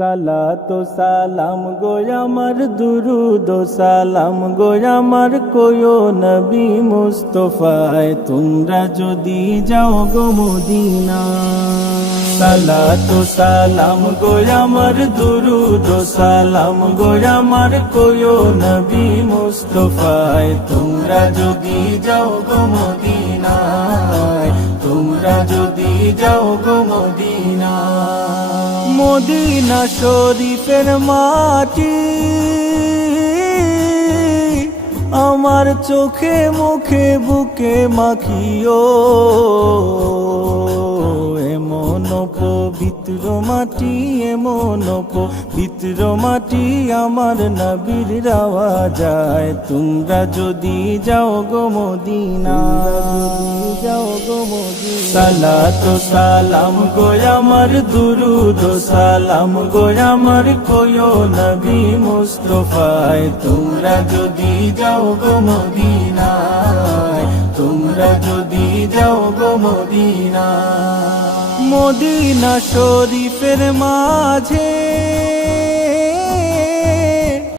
সালাতো সালাম গো আমার দুরুদ সালাম গো আমার কোয়ো নবী মুস্তফায়, তোমরা যদি যাও গো মদিনা সালাতো সালাম গো আমার দুরুদ সালাম গো আমার কোয়ো নবী মুস্তফায়, তোমরা যদি যাও গো মদিনায়, তোমরা যদি যাও গো মদিনা মদিনা শরীফের মাটি। আমার চোখে, মুখে, বুকে মাখিও। এমন পবিত্র মাটি, এমন পবিত্র মাটি আমার নবীর রাওয়া যায় তোমরা যদি যাও গো মদিনা যাও গো মদিনা সালাত সালাম গো আমার দুরুদ সালাম গো আমার কোয়ো নবী মুস্তফায়। তোমরা যদি যাও গো মদিনায় তোমরা যদি যাও গো মদিনা মদিনা শরীফের মাঝে